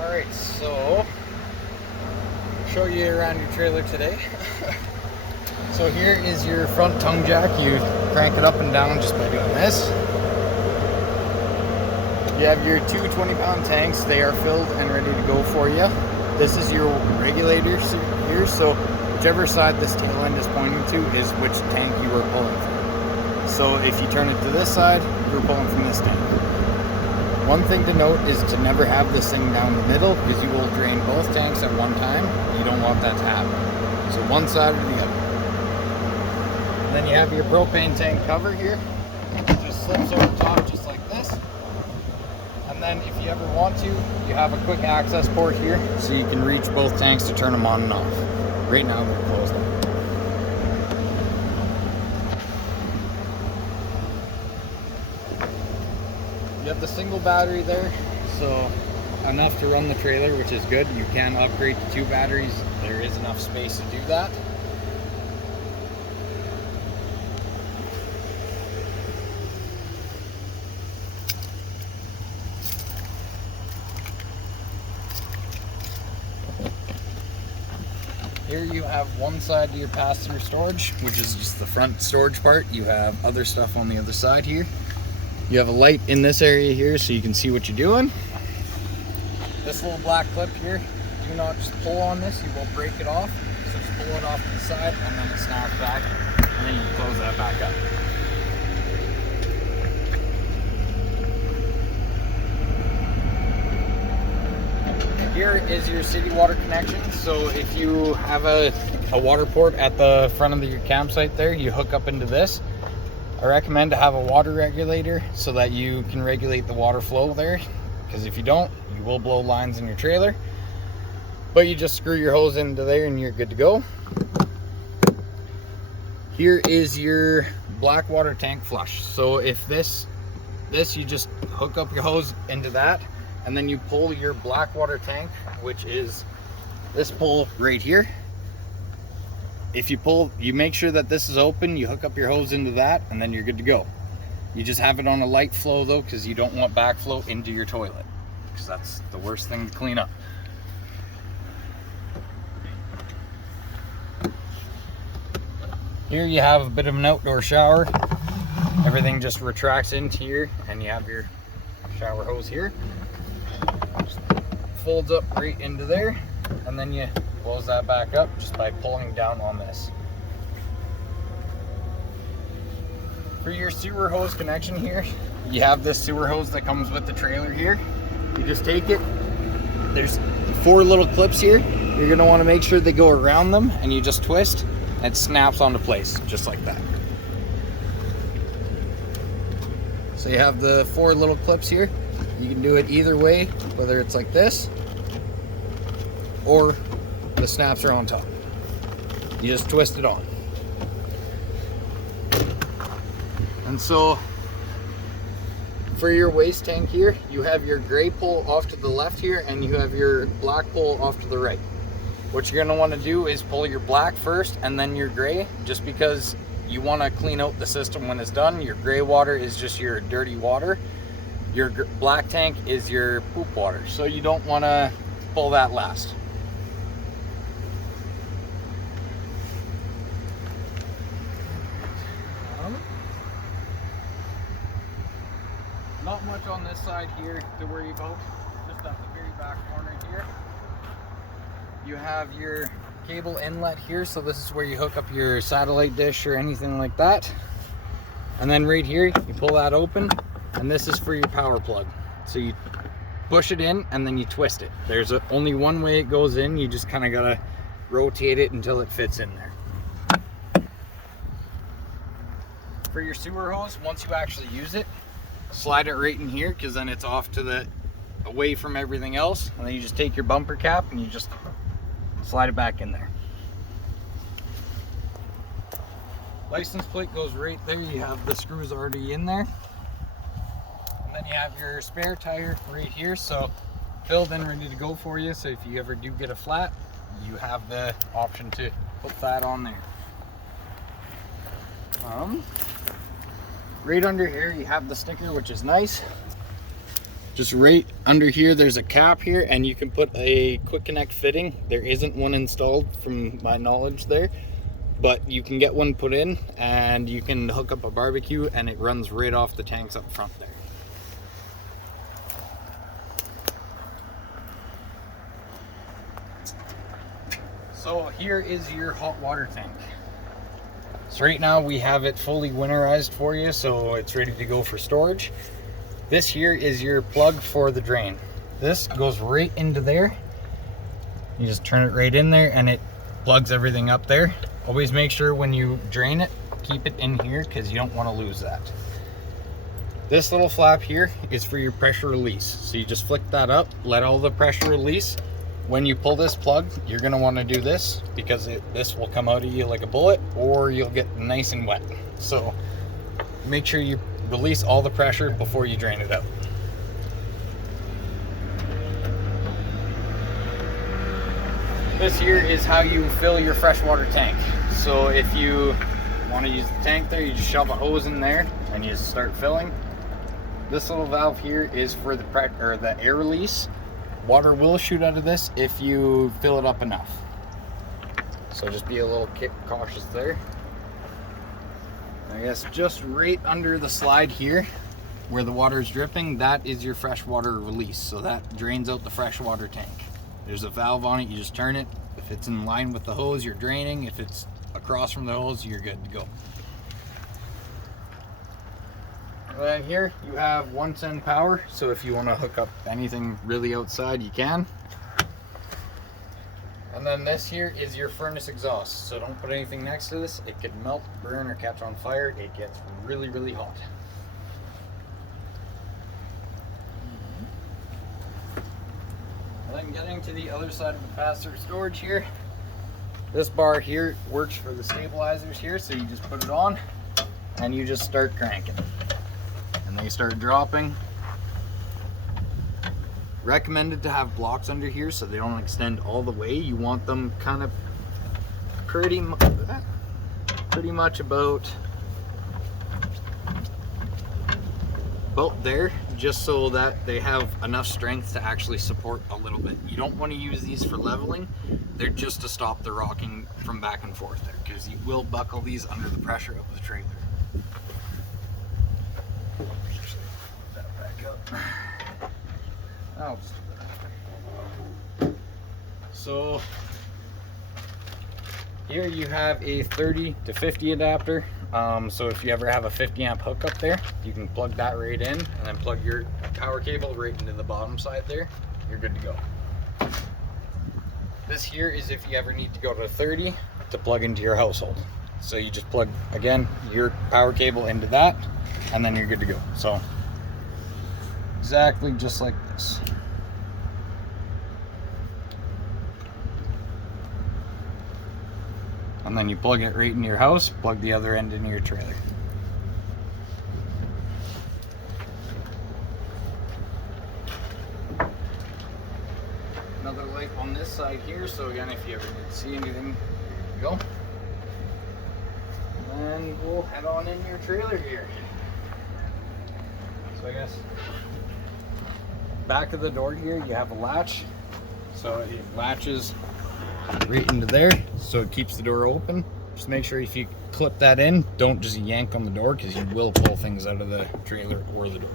Alright, so show you around your trailer today. So here is your front tongue jack. You crank it up and down just by doing this. You have your two 20-pound tanks. They are filled and ready to go for you. This is your regulator here, so whichever side this tail end is pointing to is which tank you are pulling from. So if you turn it to this side, you're pulling from this tank. One thing to note is to never have this thing down the middle, because you will drain both tanks at one time. You don't want that to happen. So one side or the other. And then you have your propane tank cover here. It just slips over top just like this. And then if you ever want to, you have a quick access port here, so you can reach both tanks to turn them on and off. Right now they're closed. You have the single battery there, so enough to run the trailer, which is good. You can upgrade to 2 batteries. There is enough space to do that. Here you have one side to your pass-through storage, which is just the front storage part. You have other stuff on the other side here. You have a light in this area here so you can see what you're doing. This little black clip here, do not just pull on this, you will break it off. So just pull it off to the side and then it snaps back, and then you can close that back up. Here is your city water connection. So if you have a water port at the front of your campsite there, you hook up into this. I recommend to have a water regulator so that you can regulate the water flow there, because if you don't, you will blow lines in your trailer. But you just screw your hose into there and you're good to go. Here is your black water tank flush. So if this you just hook up your hose into that, and then you pull your black water tank, which is this pull right here. If you pull, you make sure that this is open, you hook up your hose into that, and then you're good to go. You just have it on a light flow though, because you don't want backflow into your toilet, because that's the worst thing to clean up. Here you have a bit of an outdoor shower. Everything just retracts into here, and you have your shower hose here. Just folds up right into there, and then you close that back up just by pulling down on this. For your sewer hose connection here, you have this sewer hose that comes with the trailer here. You just take it, there's 4 little clips here. You're going to want to make sure they go around them, and you just twist and it snaps onto place just like that. So you have the 4 little clips here. You can do it either way, whether it's like this or the snaps are on top. You just twist it on. And so for your waste tank here, you have your gray pole off to the left here, and you have your black pole off to the right. What you're going to want to do is pull your black first and then your gray, just because you want to clean out the system when it's done. Your gray water is just your dirty water. Your black tank is your poop water, so you don't want to pull that last. Not much on this side here to worry about. Just at the very back corner here, you have your cable inlet here, so this is where you hook up your satellite dish or anything like that. And then right here, you pull that open, and this is for your power plug. So you push it in and then you twist it. There's only one way it goes in. You just kind of gotta rotate it until it fits in there. For your sewer hose, once you actually use it, slide it right in here, because then it's off to the away from everything else. And then you just take your bumper cap and you just slide it back in there. License plate goes right there. You have the screws already in there. And then you have your spare tire right here, so filled and ready to go for you. So if you ever do get a flat, you have the option to put that on there. Right under here you have the sticker, which is nice. just right under here, there's a cap here, and you can put a quick connect fitting. There isn't one installed from my knowledge there, but you can get one put in, and you can hook up a barbecue, and it runs right off the tanks up front there. So here is your hot water tank. So right now we have it fully winterized for you, so it's ready to go for storage. This here is your plug for the drain. This goes right into there. You just turn it right in there and it plugs everything up there. Always make sure when you drain it, keep it in here because you don't want to lose that. This little flap here is for your pressure release. So you just flick that up, let all the pressure release. When you pull this plug, you're going to want to do this because this will come out of you like a bullet, or you'll get nice and wet. So make sure you release all the pressure before you drain it out. This here is how you fill your freshwater tank. So if you want to use the tank there, you just shove a hose in there and you just start filling. This little valve here is for the air release. Water will shoot out of this if you fill it up enough. So just be a little cautious there. I guess just right under the slide here where the water is dripping, that is your freshwater release. So that drains out the freshwater tank. There's a valve on it, you just turn it. If it's in line with the hose, you're draining. If it's across from the hose, you're good to go. Then here you have 110 power, so if you want to hook up anything really outside, you can. And then this here is your furnace exhaust, so don't put anything next to this. It could melt, burn, or catch on fire. It gets really, really hot. And then getting to the other side of the pass-through storage here, this bar here works for the stabilizers here, so you just put it on and you just start cranking. And they start dropping. Recommended to have blocks under here so they don't extend all the way. You want them kind of pretty much about there, just so that they have enough strength to actually support a little bit. You don't want to use these for leveling. They're just to stop the rocking from back and forth there, because you will buckle these under the pressure of the trailer. I'll just do that. So here you have a 30 to 50 adapter. So if you ever have a 50 amp hookup there, you can plug that right in and then plug your power cable right into the bottom side there. You're good to go. This here is if you ever need to go to 30 to plug into your household. So you just plug, again, your power cable into that and then you're good to go. So exactly just like this. And then you plug it right in your house, plug the other end into your trailer. Another light on this side here, so again, if you ever need to see anything, there you go. And we'll head on in your trailer here. So I guess back of the door here, you have a latch. So it latches right into there, so it keeps the door open. Just make sure if you clip that in, don't just yank on the door, because you will pull things out of the trailer or the door.